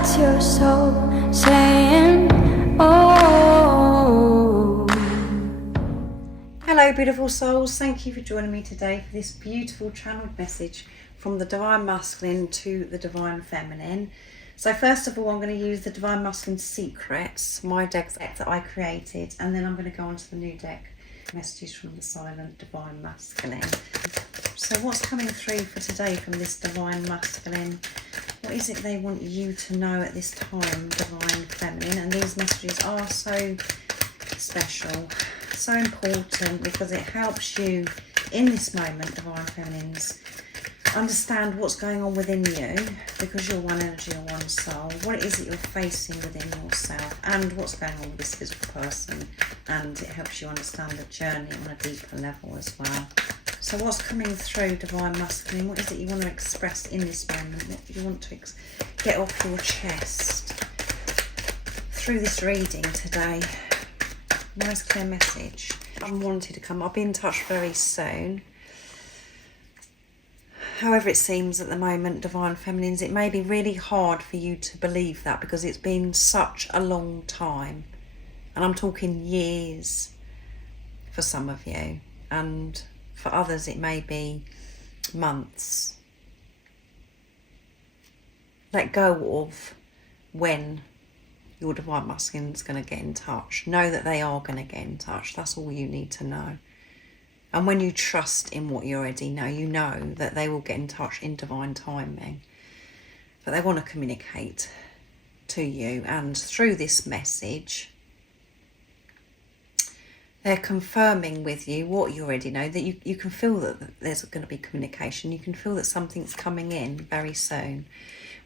That's your soul saying, oh. Hello beautiful souls, thank you for joining me today for this beautiful channeled message from the Divine Masculine to the Divine Feminine. So first of all, I'm going to use the Divine Masculine Secrets, my deck that I created, and then I'm going to go on to the new deck, Messages from the Silent Divine Masculine. So what's coming through for today from this Divine Masculine? What is it they want you to know at this time, Divine Feminine? And these messages are so special, so important, because it helps you in this moment, Divine Feminines, understand what's going on within you, because you're one energy or one soul, what it is that you're facing within yourself, and what's going on with this physical person, and it helps you understand the journey on a deeper level as well. So what's coming through, Divine Masculine? What is it you want to express in this moment? What do you want to get off your chest through this reading today? Nice clear message. I'm wanting to come. I'll be in touch very soon. However it seems at the moment, Divine Feminines, it may be really hard for you to believe that, because it's been such a long time. And I'm talking years for some of you. And for others, it may be months. Let go of when your Divine Masculine is going to get in touch. Know that they are going to get in touch. That's all you need to know. And when you trust in what you already know, you know that they will get in touch in divine timing. But they want to communicate to you. And through this message, they're confirming with you what you already know, that you can feel that there's going to be communication. You can feel that something's coming in very soon.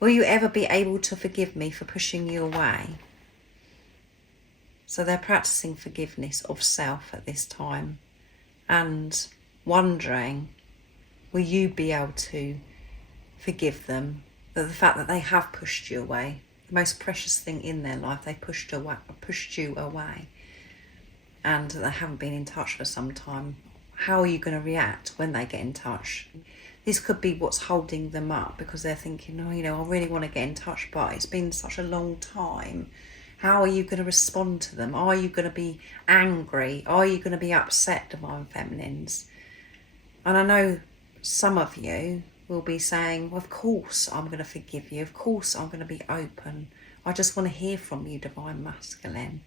Will you ever be able to forgive me for pushing you away? So they're practicing forgiveness of self at this time and wondering, will you be able to forgive them? That the fact that they have pushed you away, the most precious thing in their life, they pushed you away. And they haven't been in touch for some time. How are you going to react when they get in touch? This could be what's holding them up, because they're thinking, oh, you know, I really want to get in touch, but it's been such a long time. How are you going to respond to them? Are you going to be angry? Are you going to be upset, Divine Feminines? And I know some of you will be saying, well, of course I'm going to forgive you. Of course I'm going to be open. I just want to hear from you, Divine Masculine.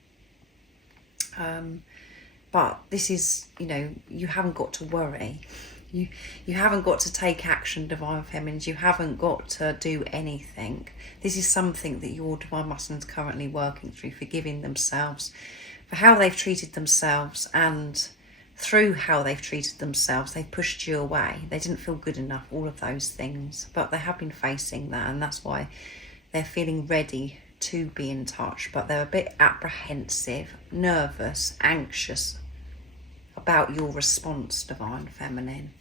But this is, you know, you haven't got to worry. You haven't got to take action, Divine Feminines. You haven't got to do anything. This is something that your Divine Masculine is currently working through, forgiving themselves for how they've treated themselves, and through how they've treated themselves, they pushed you away. They didn't feel good enough, all of those things. But they have been facing that, and that's why they're feeling ready to be in touch. But they're a bit apprehensive, nervous, anxious about your response, Divine Feminine.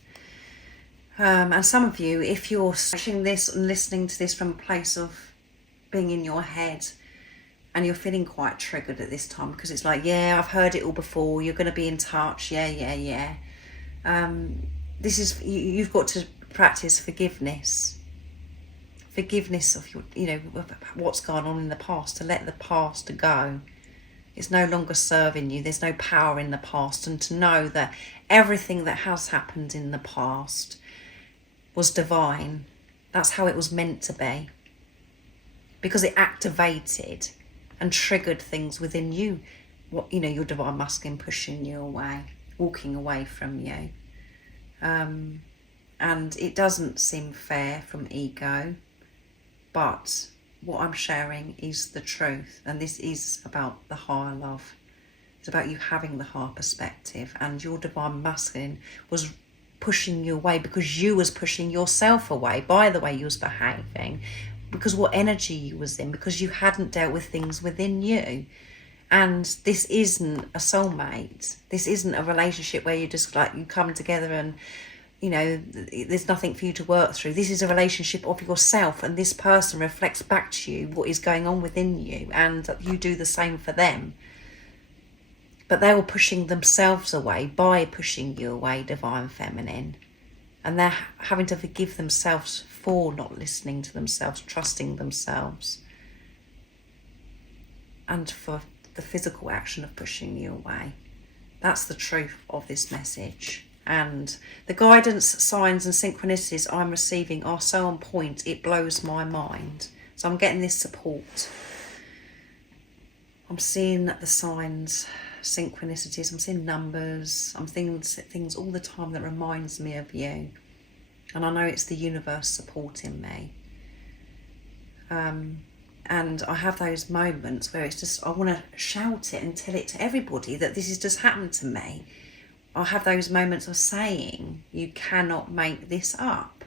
And some of you, if you're watching this and listening to this from a place of being in your head, and you're feeling quite triggered at this time, because it's like, yeah, I've heard it all before, you're going to be in touch, yeah. This is, you've got to practice forgiveness of your, you know, what's gone on in the past, to let the past go. It's no longer serving you. There's no power in the past. And to know that everything that has happened in the past was divine. That's how it was meant to be. Because it activated and triggered things within you. What, you know, your Divine Masculine pushing you away, walking away from you. And it doesn't seem fair from ego. But what I'm sharing is the truth, and this is about the higher love. It's about you having the higher perspective, and your Divine Masculine was pushing you away because you was pushing yourself away by the way you was behaving, because what energy you was in, because you hadn't dealt with things within you. And this isn't a soulmate. This isn't a relationship where you just like, you come together and, you know, there's nothing for you to work through. This is a relationship of yourself, and this person reflects back to you what is going on within you, and you do the same for them. But they were pushing themselves away by pushing you away, Divine Feminine. And they're having to forgive themselves for not listening to themselves, trusting themselves. and for the physical action of pushing you away. That's the truth of this message. And the guidance, signs and synchronicities I'm receiving are so on point, it blows my mind. So I'm getting this support. I'm seeing the signs, synchronicities, I'm seeing numbers, I'm seeing things all the time that reminds me of you. And I know it's the universe supporting me. And I have those moments where it's just, I want to shout it and tell it to everybody that this has just happened to me. I have those moments of saying, you cannot make this up.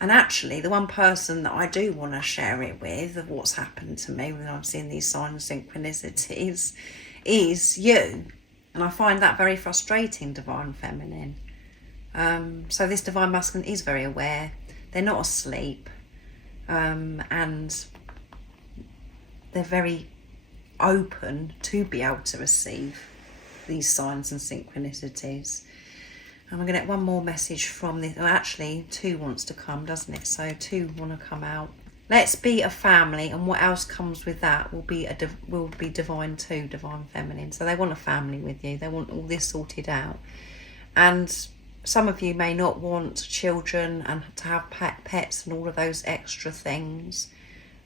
And actually, the one person that I do want to share it with, of what's happened to me when I'm seeing these signs and synchronicities, is you. And I find that very frustrating, Divine Feminine. So this Divine Masculine is very aware. They're not asleep. And they're very open to be able to receive these signs and synchronicities. And I'm going to get one more message from this. Well, actually, 2 wants to come, doesn't it? So 2 want to come out. Let's be a family, and what else comes with that will be divine too, Divine Feminine. So they want a family with you. They want all this sorted out. And some of you may not want children and to have pets and all of those extra things.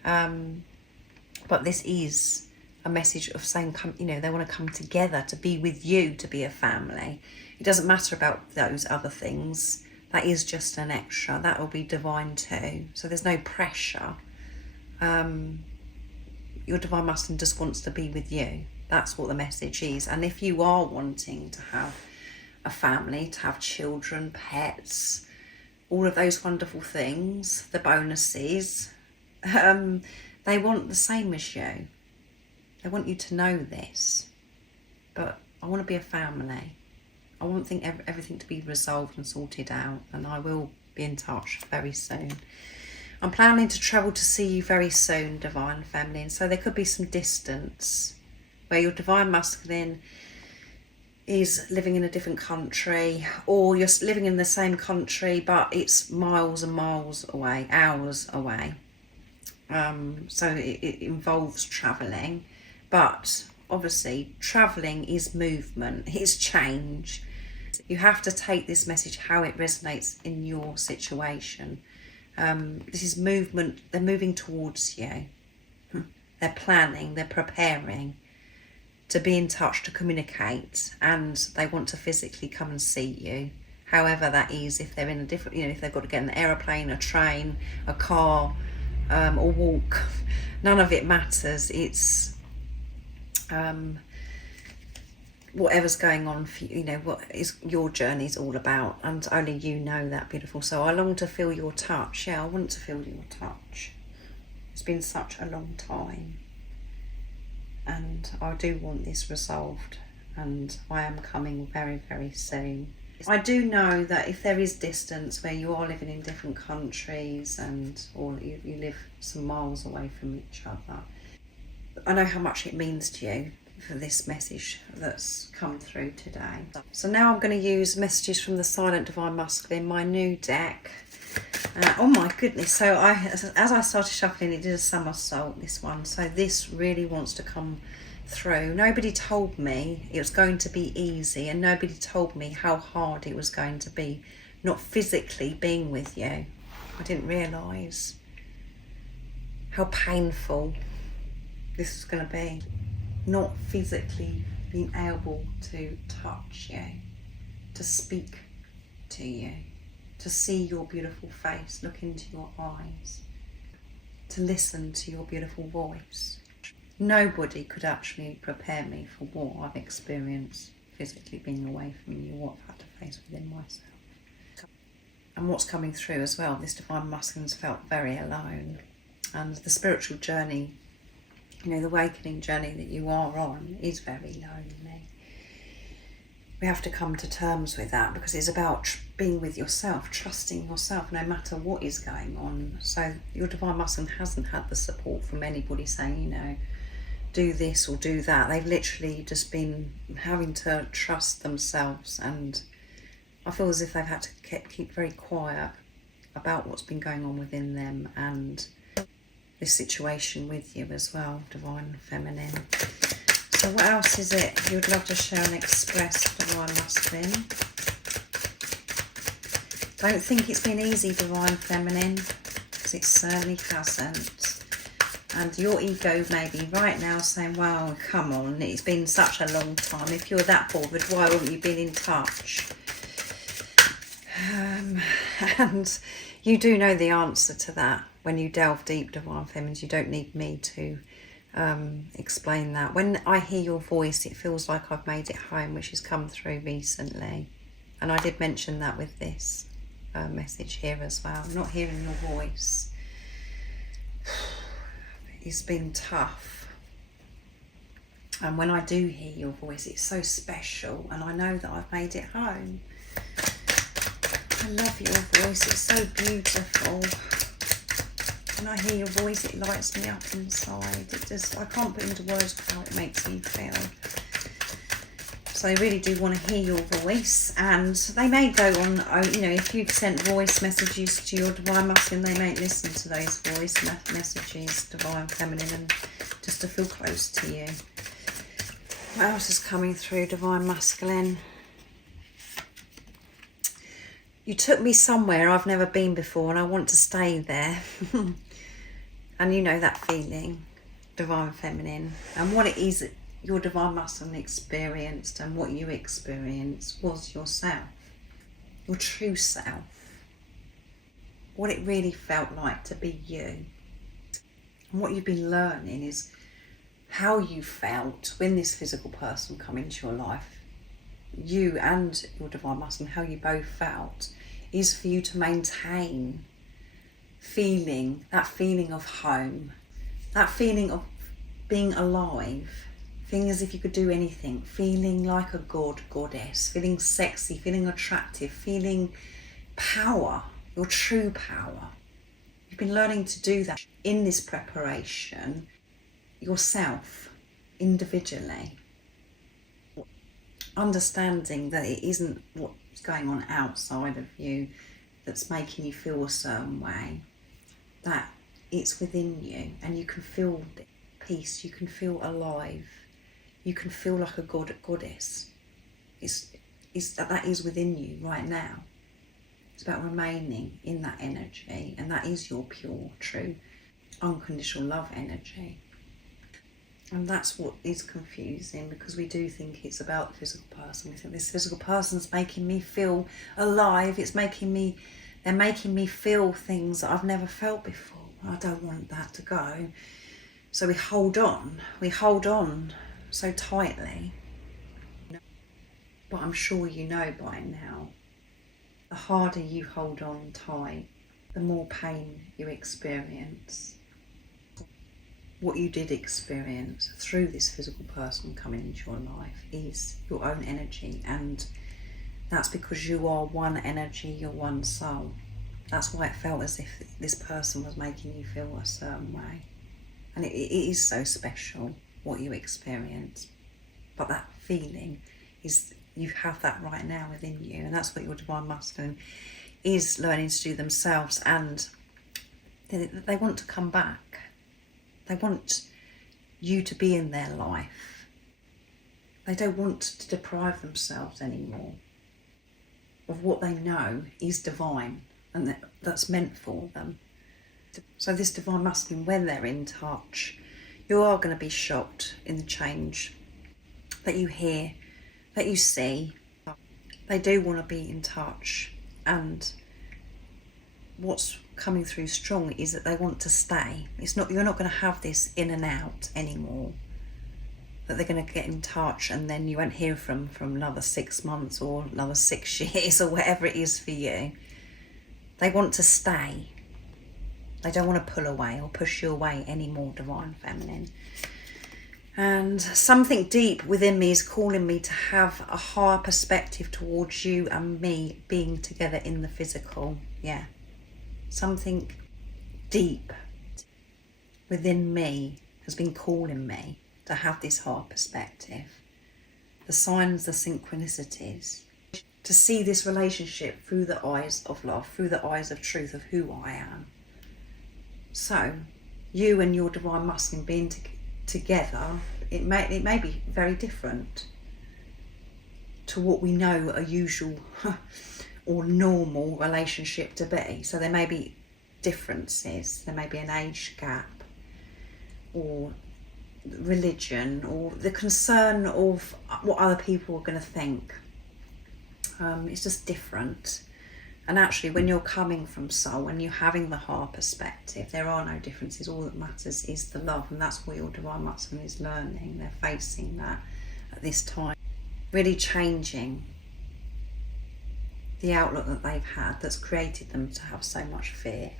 But this is a message of saying, they want to come together to be with you, to be a family. It doesn't matter about those other things. That is just an extra. That will be divine too. So there's no pressure. Your Divine Masculine just wants to be with you. That's what the message is. And if you are wanting to have a family, to have children, pets, all of those wonderful things, the bonuses, they want the same as you. They want you to know this. But I want to be a family. I want everything to be resolved and sorted out, and I will be in touch very soon. I'm planning to travel to see you very soon, Divine Feminine. So there could be some distance where your Divine Masculine is living in a different country, or you're living in the same country but it's miles and miles away, hours away. So it involves travelling, but obviously travelling is movement, it's change. You have to take this message how it resonates in your situation. This is movement. They're moving towards you. They're planning, they're preparing to be in touch, to communicate, and they want to physically come and see you. However that is, if they're in a different, if they've got to get in an aeroplane, a train, a car, or walk, none of it matters. It's whatever's going on for you, what is your journey's all about, and only you know that, beautiful. So I long to feel your touch. Yeah, I want to feel your touch. It's been such a long time, and I do want this resolved, and I am coming very, very soon. I do know that if there is distance where you are living in different countries or you live some miles away from each other, I know how much it means to you for this message that's come through today. So now I'm going to use messages from the Silent Divine Masculine, my new deck. Oh my goodness, so as I started shuffling, it did a somersault, this one. So this really wants to come through. Nobody told me it was going to be easy, and nobody told me how hard it was going to be, not physically being with you. I didn't realise how painful this is going to be, not physically being able to touch you, to speak to you, to see your beautiful face, look into your eyes, to listen to your beautiful voice. Nobody could actually prepare me for what I've experienced physically being away from you, what I've had to face within myself. And what's coming through as well, this Divine Masculine's felt very alone. And the spiritual journey, the awakening journey that you are on is very lonely. We have to come to terms with that, because it's about being with yourself, trusting yourself no matter what is going on. So your Divine Masculine hasn't had the support from anybody saying, do this or do that. They've literally just been having to trust themselves, and I feel as if they've had to keep very quiet about what's been going on within them, and this situation with you as well, Divine Feminine. So what else is it you'd love to share and express, Divine Masculine? Don't think it's been easy, Divine Feminine, because it certainly hasn't. And your ego may be right now saying, well, come on, it's been such a long time. If you're that bothered, why haven't you been in touch? And you do know the answer to that when you delve deep, Divine Feminines. You don't need me to explain that. When I hear your voice, it feels like I've made it home, which has come through recently. And I did mention that with this message here as well. I'm not hearing your voice. It's been tough. And when I do hear your voice, it's so special, and I know that I've made it home. I love your voice, it's so beautiful. When I hear your voice, it lights me up inside. It just, I can't put into words how it makes me feel. So I really do want to hear your voice, and they may go on, you know, if you've sent voice messages to your Divine Masculine, they may listen to those voice messages, Divine Feminine, and just to feel close to you. What else is coming through, Divine Masculine? You took me somewhere I've never been before, and I want to stay there. And you know that feeling, Divine Feminine. And what it is that your Divine Masculine experienced, and what you experienced, was yourself. Your true self. What it really felt like to be you. And what you've been learning is how you felt when this physical person come into your life. You and your Divine Masculine, how you both felt, is for you to maintain that feeling of home, that feeling of being alive, feeling as if you could do anything, feeling like a goddess, feeling sexy, feeling attractive, feeling power, your true power. You've been learning to do that in this preparation yourself, individually. Understanding that it isn't what's going on outside of you that's making you feel a certain way, that it's within you, and you can feel peace, you can feel alive, you can feel like a goddess. That is within you right now. It's about remaining in that energy, and that is your pure, true, unconditional love energy. And that's what is confusing, because we do think it's about the physical person. We think this physical person's making me feel alive. They're making me feel things that I've never felt before. I don't want that to go. So we hold on so tightly. But I'm sure you know by now, the harder you hold on tight, the more pain you experience. What you did experience through this physical person coming into your life is your own energy, and that's because you are one energy, you're one soul. That's why it felt as if this person was making you feel a certain way. And it is so special what you experience. But that feeling is, you have that right now within you, and that's what your Divine Masculine is learning to do themselves, and they want to come back. They want you to be in their life. They don't want to deprive themselves anymore of what they know is divine and that's meant for them. So this Divine Masculine, when they're in touch, you are going to be shocked in the change that you hear, that you see. They do want to be in touch, and what's coming through strong is that they want to stay. You're not going to have this in and out anymore, that they're going to get in touch and then you won't hear from another 6 months or another 6 years or whatever it is for you. They want to stay. They don't want to pull away or push you away anymore, Divine Feminine. And something deep within me is calling me to have a higher perspective towards you and me being together in the physical. Yeah. Something deep within me has been calling me to have this higher perspective. The signs, the synchronicities. To see this relationship through the eyes of love, through the eyes of truth of who I am. So, you and your divine masculine being together, it may be very different to what we know a usual or normal relationship to be. So there may be differences, there may be an age gap, or religion, or the concern of what other people are going to think. It's just different. And actually, when you're coming from soul, when you're having the heart perspective, there are no differences. All that matters is the love, and that's what your divine masculine is learning. They're facing that at this time, really changing the outlook that they've had, that's created them to have so much fear,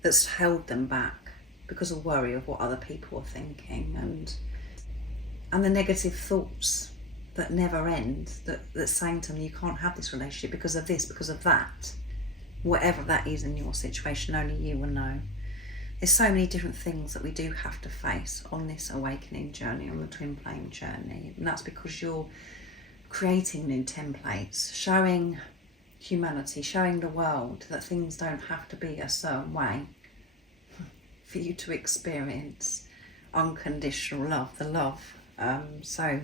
that's held them back because of worry of what other people are thinking, and the negative thoughts that never end, that's saying to them, you can't have this relationship because of this, because of that. Whatever that is in your situation, only you will know. There's so many different things that we do have to face on this awakening journey, on the twin flame journey, and that's because you're creating new templates, showing humanity, showing the world that things don't have to be a certain way for you to experience unconditional love, the love. So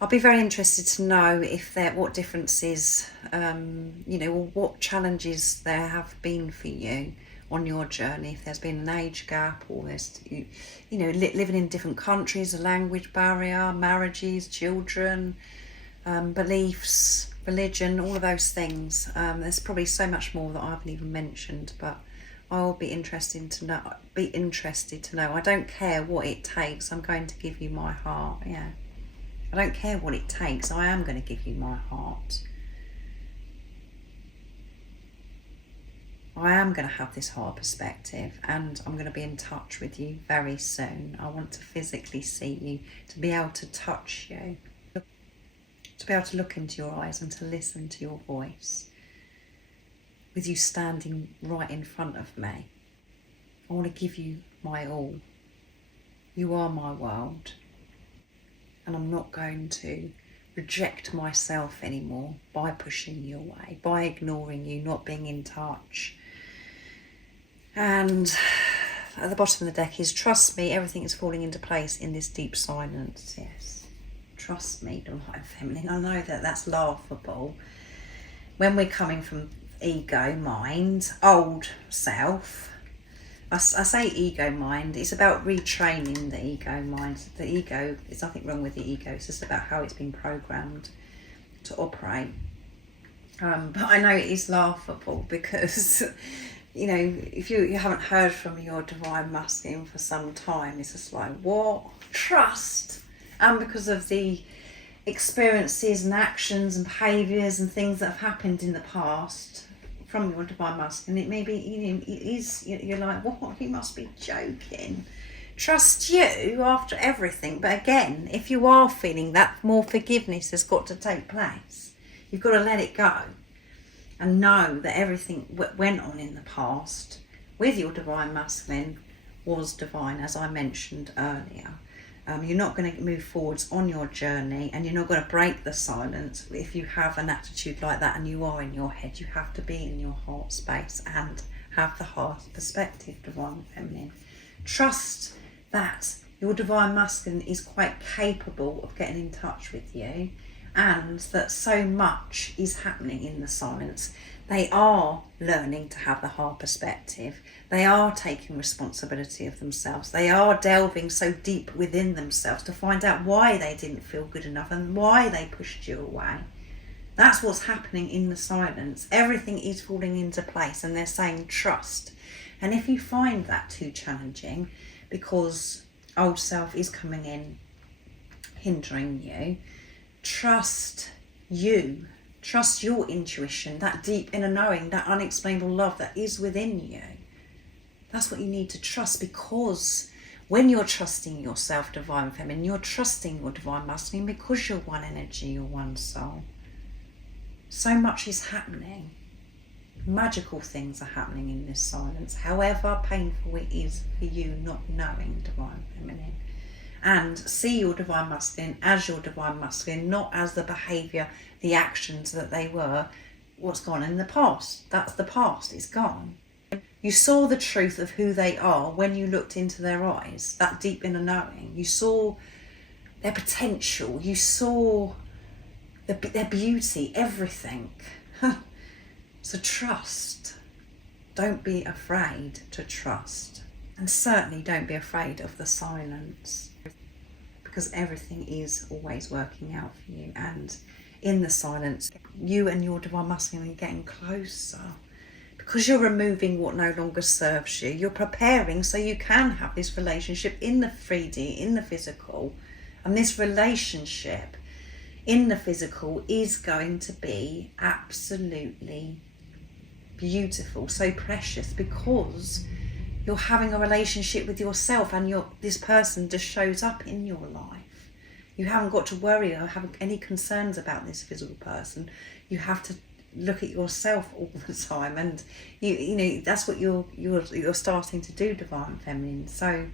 I'll be very interested to know if what differences, or what challenges there have been for you on your journey. If there's been an age gap, or there's, living in different countries, a language barrier, marriages, children, beliefs, religion, all of those things. There's probably so much more that I haven't even mentioned, but I'll be interested to know. I don't care what it takes. I'm going to give you my heart. Yeah. I don't care what it takes. I am going to give you my heart. I am going to have this heart perspective, and I'm going to be in touch with you very soon. I want to physically see you, to be able to touch you, to be able to look into your eyes and to listen to your voice, with you standing right in front of me. I want to give you my all. You are my world. And I'm not going to reject myself anymore by pushing you away, by ignoring you, not being in touch. And at the bottom of the deck is, trust me, everything is falling into place in this deep silence. Yes, trust me, divine feminine. I know that that's laughable when we're coming from ego, mind, old self. I say ego mind, it's about retraining the ego mind. The ego, there's nothing wrong with the ego, it's just about how it's been programmed to operate. But I know it is laughable because, if you haven't heard from your divine masculine for some time, it's just like, what? Trust. And because of the experiences and actions and behaviours and things that have happened in the past, from your divine masculine, it may be, you're like, what, you must be joking. Trust you after everything. But again, if you are feeling that, more forgiveness has got to take place. You've got to let it go and know that everything went on in the past with your divine masculine was divine, as I mentioned earlier. You're not going to move forwards on your journey, and you're not going to break the silence if you have an attitude like that and you are in your head. You have to be in your heart space and have the heart perspective, divine feminine. Trust that your divine masculine is quite capable of getting in touch with you, and that so much is happening in the silence. They are learning to have the heart perspective. They are taking responsibility of themselves. They are delving so deep within themselves to find out why they didn't feel good enough and why they pushed you away. That's what's happening in the silence. Everything is falling into place, and they're saying trust. And if you find that too challenging because old self is coming in, hindering you, trust you. Trust your intuition, that deep inner knowing, that unexplainable love that is within you. That's what you need to trust, because when you're trusting yourself, divine feminine, you're trusting your divine masculine, because you're one energy, you're one soul. So much is happening. Magical things are happening in this silence, however painful it is for you not knowing divine feminine. And see your divine masculine as your divine masculine, not as the behaviour, the actions that they were, what's gone in the past. That's the past, it's gone. You saw the truth of who they are when you looked into their eyes, that deep inner knowing. You saw their potential. You saw their beauty, everything. So trust. Don't be afraid to trust. And certainly don't be afraid of the silence, because everything is always working out for you. And in the silence, you and your divine masculine are getting closer, because you're removing what no longer serves you. You're preparing so you can have this relationship in the 3D, in the physical. And this relationship in the physical is going to be absolutely beautiful, so precious, because you're having a relationship with yourself, and this person just shows up in your life. You haven't got to worry or have any concerns about this physical person. You have to look at yourself all the time, and you know that's what you're starting to do, divine feminine. So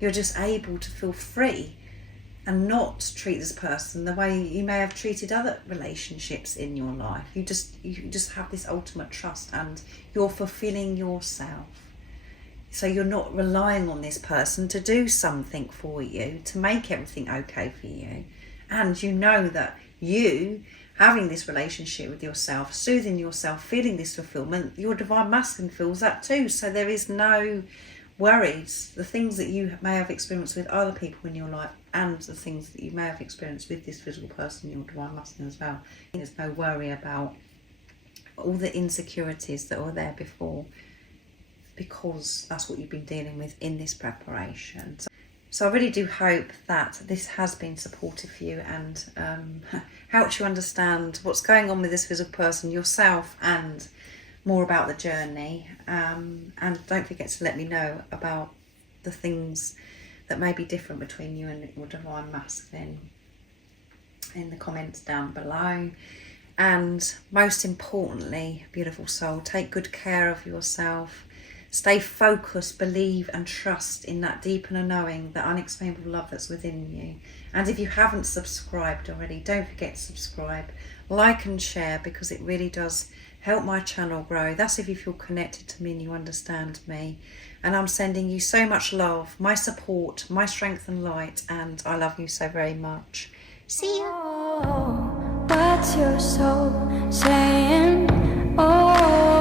you're just able to feel free and not treat this person the way you may have treated other relationships in your life. You just have this ultimate trust, and you're fulfilling yourself. So you're not relying on this person to do something for you, to make everything okay for you. And you know that you, having this relationship with yourself, soothing yourself, feeling this fulfillment, your divine masculine feels that too. So there is no worries. The things that you may have experienced with other people in your life, and the things that you may have experienced with this physical person, your divine masculine as well. There's no worry about all the insecurities that were there before, because that's what you've been dealing with in this preparation. So I really do hope that this has been supportive for you, and helped you understand what's going on with this physical person, yourself, and more about the journey. And don't forget to let me know about the things that may be different between you and your divine masculine in the comments down below. And most importantly, beautiful soul, take good care of yourself. Stay focused, believe and trust in that deep inner knowing, the unexplainable love that's within you. And if you haven't subscribed already, don't forget to subscribe, like and share, because it really does help my channel grow. That's if you feel connected to me and you understand me. And I'm sending you so much love, my support, my strength and light, and I love you so very much. See you. What's your soul saying? Oh.